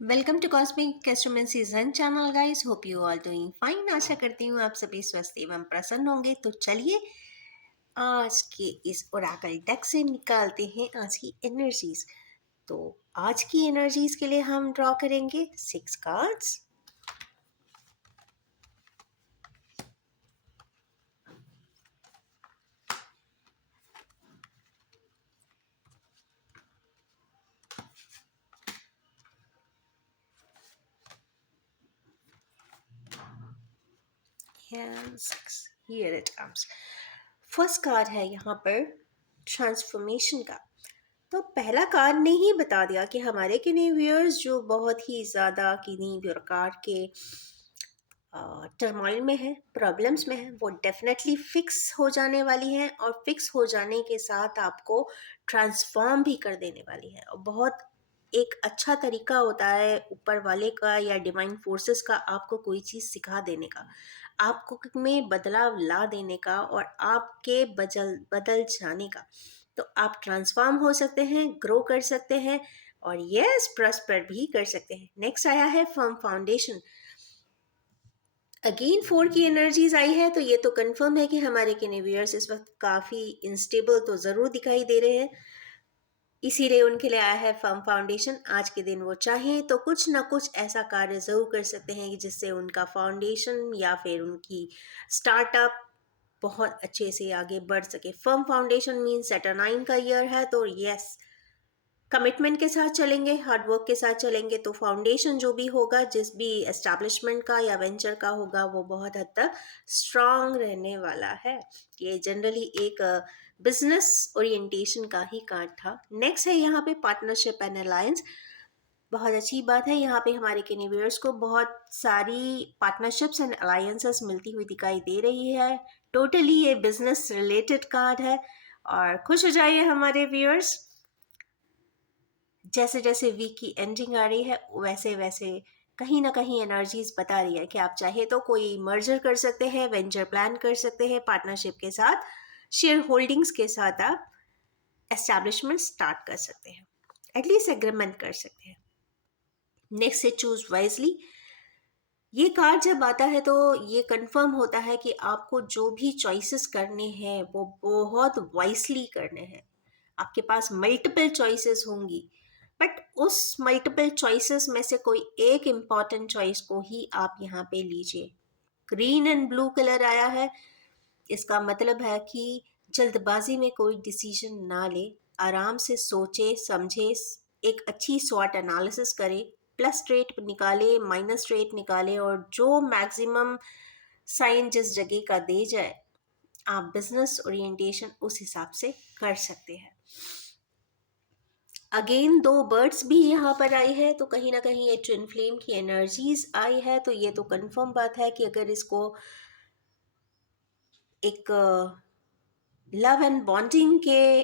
Welcome to cosmic instrument season channel guys. Hope you all doing fine. आशा करती हूँ आप सभी स्वस्थ एवं प्रसन्न होंगे। तो चलिए आज के इस ओरेकल डेक से निकालते हैं आज की एनर्जीज। तो आज की एनर्जीज के लिए हम ड्रॉ करेंगे 6 cards. Here it comes. First card है यहाँ पर ट्रांसफॉर्मेशन का। तो पहला कार्ड ने ही बता दिया कि हमारे किन्हीं व्यूअर्स जो बहुत ही ज़्यादा किन्हीं प्रकार के टर्मोइल में है, प्रॉब्लम्स में है, वो डेफिनेटली फिक्स हो जाने वाली है और फिक्स हो जाने के साथ आपको ट्रांसफॉर्म भी कर देने वाली है। और बहुत एक अच्छा तरीका होता है ऊपर वाले का या डिवाइन फोर्सेस का आपको कोई चीज़ सिखा देने का, आपको में बदलाव ला देने का और आपके बदल बदल जाने का। तो आप ट्रांसफॉर्म हो सकते हैं, ग्रो कर सकते हैं और यस प्रॉस्पर भी कर सकते हैं। नेक्स्ट आया है फर्म फाउंडेशन। अगेन 4 की एनर्जीज आई है, तो ये तो कंफर्म है कि हमारे किनेवियर्स इस वक्त काफ़ी इंस्टेबल तो ज़रूर दिखाई दे रहे हैं। इसीलिए उनके लिए आया है फर्म फाउंडेशन। आज के दिन वो चाहें तो कुछ ना कुछ ऐसा कार्य ज़रूर कर सकते हैं कि जिससे उनका फाउंडेशन या फिर उनकी स्टार्टअप बहुत अच्छे से आगे बढ़ सके। फर्म फाउंडेशन मीन्स सैटरनाइन का ईयर है, तो यस कमिटमेंट के साथ चलेंगे, हार्डवर्क के साथ चलेंगे तो फाउंडेशन जो भी होगा, जिस भी एस्टैब्लिशमेंट का या वेंचर का होगा, वो बहुत हद तक स्ट्रांग रहने वाला है। ये जनरली एक बिजनेस ओरिएंटेशन का ही कार्ड था। नेक्स्ट है यहाँ पे पार्टनरशिप एंड अलायंस। बहुत अच्छी बात है, यहाँ पे हमारे केनिवियर्स को बहुत सारी पार्टनरशिप्स एंड अलायंसेस मिलती हुई दिखाई दे रही है। टोटली ये बिजनेस रिलेटेड कार्ड है और खुश हो जाइए हमारे व्यूअर्स। जैसे जैसे वीक की एंडिंग आ रही है वैसे वैसे कहीं ना कहीं एनर्जीज बता रही है कि आप चाहे तो कोई मर्जर कर सकते हैं, वेंचर प्लान कर सकते हैं, पार्टनरशिप के साथ, शेयर होल्डिंग्स के साथ आप एस्टैब्लिशमेंट स्टार्ट कर सकते हैं, एटलीस्ट एग्रीमेंट कर सकते हैं। नेक्स्ट से चूज वाइजली। ये कार्ड जब आता है तो ये कंफर्म होता है कि आपको जो भी चॉइसेस करने हैं वो बहुत वाइसली करने हैं। आपके पास मल्टीपल चॉइसेस होंगी, बट उस मल्टीपल चॉइसेस में से कोई एक इम्पॉर्टेंट चॉइस को ही आप यहाँ पे लीजिए। ग्रीन एंड ब्लू कलर आया है, इसका मतलब है कि जल्दबाजी में कोई डिसीजन ना ले, आराम से सोचे समझे, एक अच्छी स्वॉट एनालिसिस करे, प्लस रेट निकाले, माइनस रेट निकाले और जो मैक्सिमम साइन जिस जगह का दे जाए, आप बिजनेस ओरिएंटेशन उस हिसाब से कर सकते हैं। अगेन 2 बर्ड्स भी यहाँ पर आई है, तो कहीं ना कहीं ये ट्विन फ्लेम की एनर्जीज आई है। तो ये तो कंफर्म बात है कि अगर इसको एक लव एंड बॉन्डिंग के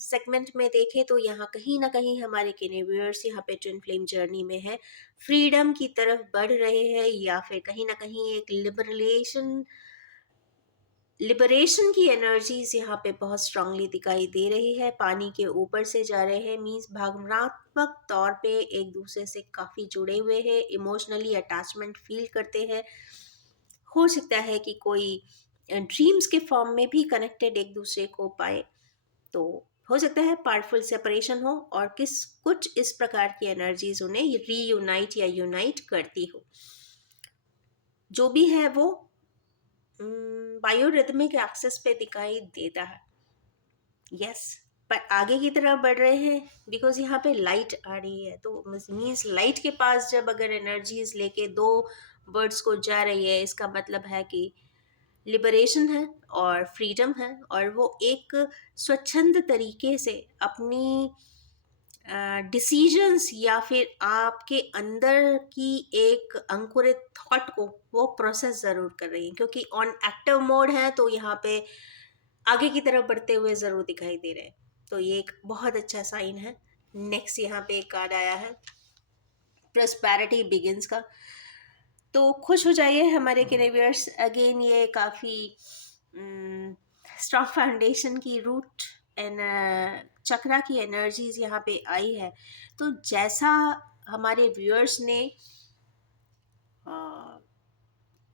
सेगमेंट में देखें तो यहाँ कहीं ना कहीं हमारे केनेवियर्स यहाँ पे ट्विन फ्लेम जर्नी में है, फ्रीडम की तरफ बढ़ रहे हैं या फिर कहीं ना कहीं एक लिबरेशन की एनर्जीज यहाँ पे बहुत स्ट्रांगली दिखाई दे रही है। पानी के ऊपर से जा रहे हैं मीन्स भावनात्मक तौर पे एक दूसरे से काफ़ी जुड़े हुए हैं, इमोशनली अटैचमेंट फील करते हैं। हो सकता है कि कोई ड्रीम्स के फॉर्म में भी कनेक्टेड एक दूसरे को पाए, तो हो सकता है पावरफुल सेपरेशन हो और किस कुछ इस प्रकार की एनर्जीज उन्हें रीयूनाइट या यूनाइट करती हो। जो भी है वो बायोरिथमिक एक्सेस पे दिखाई देता है। यस, पर आगे की तरफ बढ़ रहे हैं बिकॉज यहाँ पे लाइट आ रही है, तो मीन्स लाइट के पास जब अगर एनर्जीज लेके 2 बर्ड्स को जा रही है, इसका मतलब है कि लिबरेशन है और फ्रीडम है और वो एक स्वच्छंद तरीके से अपनी डिसीजंस या फिर आपके अंदर की एक अंकुरित थॉट को वो प्रोसेस ज़रूर कर रही हैं, क्योंकि ऑन एक्टिव मोड है तो यहाँ पे आगे की तरफ बढ़ते हुए ज़रूर दिखाई दे रहे हैं। तो ये एक बहुत अच्छा साइन है। नेक्स्ट यहाँ पे एक कार्ड आया है प्रॉस्पेरिटी बिगिंस का। तो खुश हो जाइए हमारे कैरेवियर्स। अगेन ये काफ़ी स्ट्रॉन्ग फाउंडेशन की रूट एंड चक्रा की एनर्जीज यहाँ पे आई है। तो जैसा हमारे व्यूअर्स ने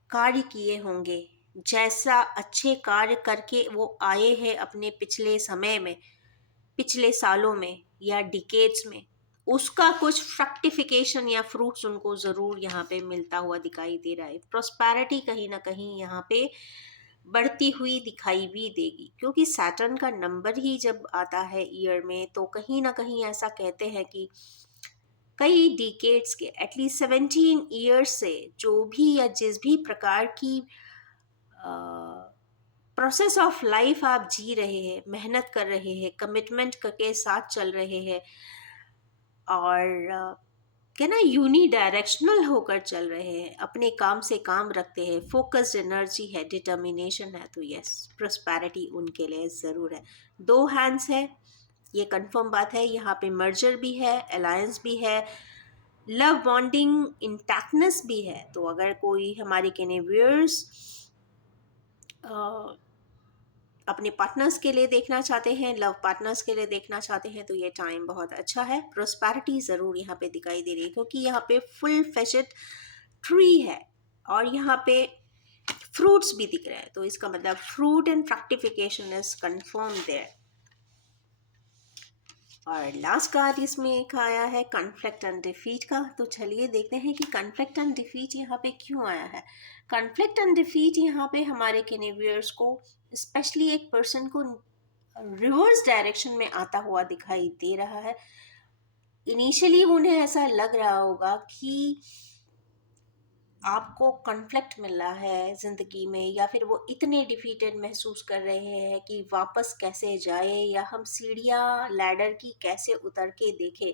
कार्य किए होंगे, जैसा अच्छे कार्य करके वो आए हैं अपने पिछले समय में, पिछले सालों में या डिकेड्स में, उसका कुछ फ्रक्टिफिकेशन या फ्रूट्स उनको ज़रूर यहाँ पे मिलता हुआ दिखाई दे रहा है। प्रोस्पैरिटी कहीं ना कहीं यहाँ पे बढ़ती हुई दिखाई भी देगी, क्योंकि सैटर्न का नंबर ही जब आता है ईयर में, तो कहीं ना कहीं ऐसा कहते हैं कि कई डिकेड्स के एटलीस्ट 17 ईयर्स से जो भी या जिस भी प्रकार की प्रोसेस ऑफ लाइफ आप जी रहे हैं, मेहनत कर रहे हैं, कमिटमेंट के साथ चल रहे हैं, और क्या ना यूनी डायरेक्शनल होकर चल रहे हैं, अपने काम से काम रखते हैं, फोकस्ड एनर्जी है, डिटर्मिनेशन है, तो यस, प्रोस्पैरिटी उनके लिए ज़रूर है। दो हैंड्स है, ये कंफर्म बात है। यहाँ पे मर्जर भी है, अलायंस भी है, लव बॉन्डिंग इंटैक्टनेस भी है। तो अगर कोई हमारे केनेवियर्स अपने पार्टनर्स के लिए देखना चाहते हैं, लव पार्टनर्स के लिए देखना चाहते हैं, तो ये टाइम बहुत अच्छा है। प्रोस्पैरिटी ज़रूर यहाँ पे दिखाई दे रही है, क्योंकि यहाँ पे फुल फ्लेशड ट्री है और यहाँ पे फ्रूट्स भी दिख रहे हैं, तो इसका मतलब fruit and fructification is confirm there. और लास्ट कार्ड इसमें एक आया है कॉन्फ्लिक्ट एंड डिफीट का। तो चलिए देखते हैं कि कॉन्फ्लिक्ट एंड डिफीट यहाँ पे क्यों आया है। कॉन्फ्लिक्ट एंड डिफीट यहाँ पे हमारे केनेवियर्स को, स्पेशली एक पर्सन को रिवर्स डायरेक्शन में आता हुआ दिखाई दे रहा है। इनिशियली उन्हें ऐसा लग रहा होगा कि आपको कॉन्फ्लिक्ट मिल रहा है ज़िंदगी में, या फिर वो इतने डिफीटेड महसूस कर रहे हैं कि वापस कैसे जाए, या हम सीढ़ियाँ लैडर की कैसे उतर के देखें।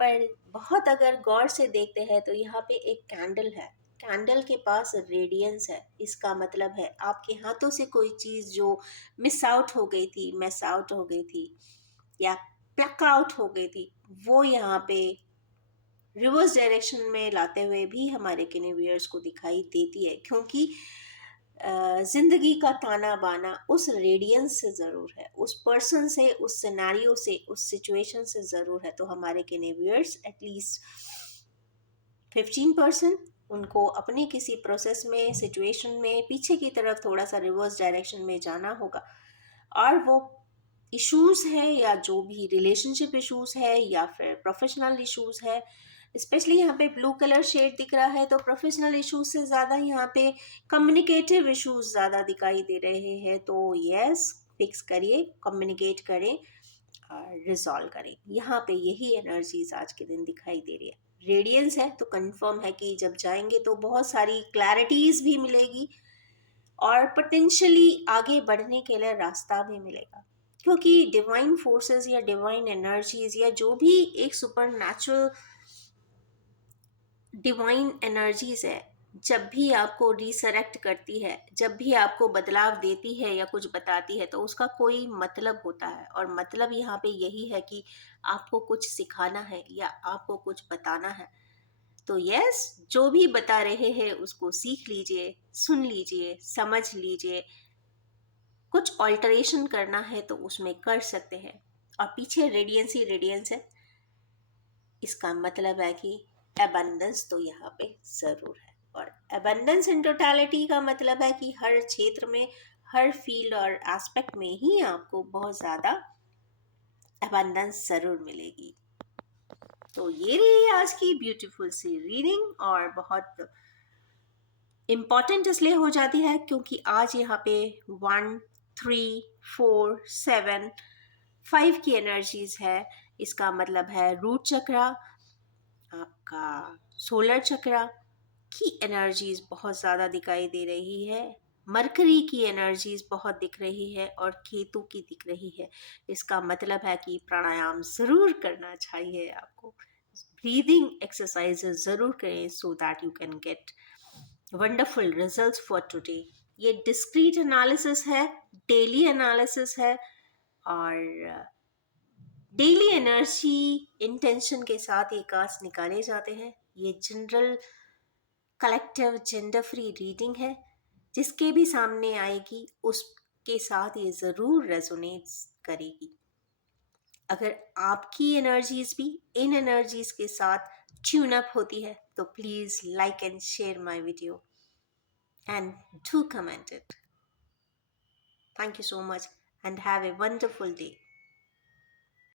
पर बहुत अगर गौर से देखते हैं तो यहाँ पे एक कैंडल है, कैंडल के पास रेडियंस है। इसका मतलब है आपके हाथों से कोई चीज़ जो मिस आउट हो गई थी, मिस आउट हो गई थी या प्लक आउट हो गई थी, वो यहाँ पे रिवर्स डायरेक्शन में लाते हुए भी हमारे किनेवियर्स को दिखाई देती है, क्योंकि जिंदगी का ताना बाना उस रेडियंस से ज़रूर है, उस पर्सन से, उस सिनेरियो से, उस सिचुएशन से ज़रूर है। तो हमारे किनेवियर्स एटलीस्ट 15% उनको अपने किसी प्रोसेस में, सिचुएशन में पीछे की तरफ थोड़ा सा रिवर्स डायरेक्शन में जाना होगा, और वो इश्यूज है या जो भी रिलेशनशिप इश्यूज है या फिर प्रोफेशनल इश्यूज है, स्पेशली यहाँ पे ब्लू कलर शेड दिख रहा है, तो प्रोफेशनल इश्यूज से ज़्यादा यहाँ पे कम्युनिकेटिव इश्यूज ज़्यादा दिखाई दे रहे हैं। तो यस, फिक्स करिए, कम्युनिकेट करें और रिजॉल्व करें। यहाँ पे यही एनर्जीज आज के दिन दिखाई दे रही है। रेडियंस है तो कंफर्म है कि जब जाएंगे तो बहुत सारी क्लैरिटीज भी मिलेगी और पोटेंशियली आगे बढ़ने के लिए रास्ता भी मिलेगा, क्योंकि डिवाइन फोर्सेस या डिवाइन एनर्जीज या जो भी एक सुपर नेचुरल डिवाइन एनर्जीज है, जब भी आपको रिसरेक्ट करती है, जब भी आपको बदलाव देती है या कुछ बताती है, तो उसका कोई मतलब होता है। और मतलब यहाँ पे यही है कि आपको कुछ सिखाना है या आपको कुछ बताना है। तो यस, जो भी बता रहे हैं उसको सीख लीजिए, सुन लीजिए, समझ लीजिए। कुछ ऑल्टरेशन करना है तो उसमें कर सकते हैं। और पीछे रेडियंस ही रेडियंस है, इसका मतलब है कि एबंडेंस तो यहाँ पे ज़रूर है। और एबंडेंस इन टोटलिटी का मतलब है कि हर क्षेत्र में, हर फील्ड और एस्पेक्ट में ही आपको बहुत ज़्यादा एबंडेंस ज़रूर मिलेगी। तो ये रही आज की ब्यूटीफुल सी रीडिंग, और बहुत इम्पॉर्टेंट इसलिए हो जाती है क्योंकि आज यहाँ पे 1, 3, 4, 7, 5 की एनर्जीज है। इसका मतलब है रूट चक्रा, आपका सोलर चक्रा की एनर्जीज बहुत ज़्यादा दिखाई दे रही है, मरकरी की एनर्जीज बहुत दिख रही है और केतु की दिख रही है। इसका मतलब है कि प्राणायाम ज़रूर करना चाहिए आपको, ब्रीदिंग एक्सरसाइजेस ज़रूर करें, so that you can get wonderful results for today. ये डिस्क्रीट एनालिसिस है, डेली एनालिसिस है, और डेली एनर्जी इंटेंशन के साथ ये कार्ड्स निकाले जाते हैं। ये general collective gender free reading है, जिसके भी सामने आएगी उसके साथ ये ज़रूर रेजोनेट करेगी। अगर आपकी एनर्जीज भी इन एनर्जीज के साथ ट्यून अप होती है, तो please like and share my video and do comment it. Thank you so much and have a wonderful day.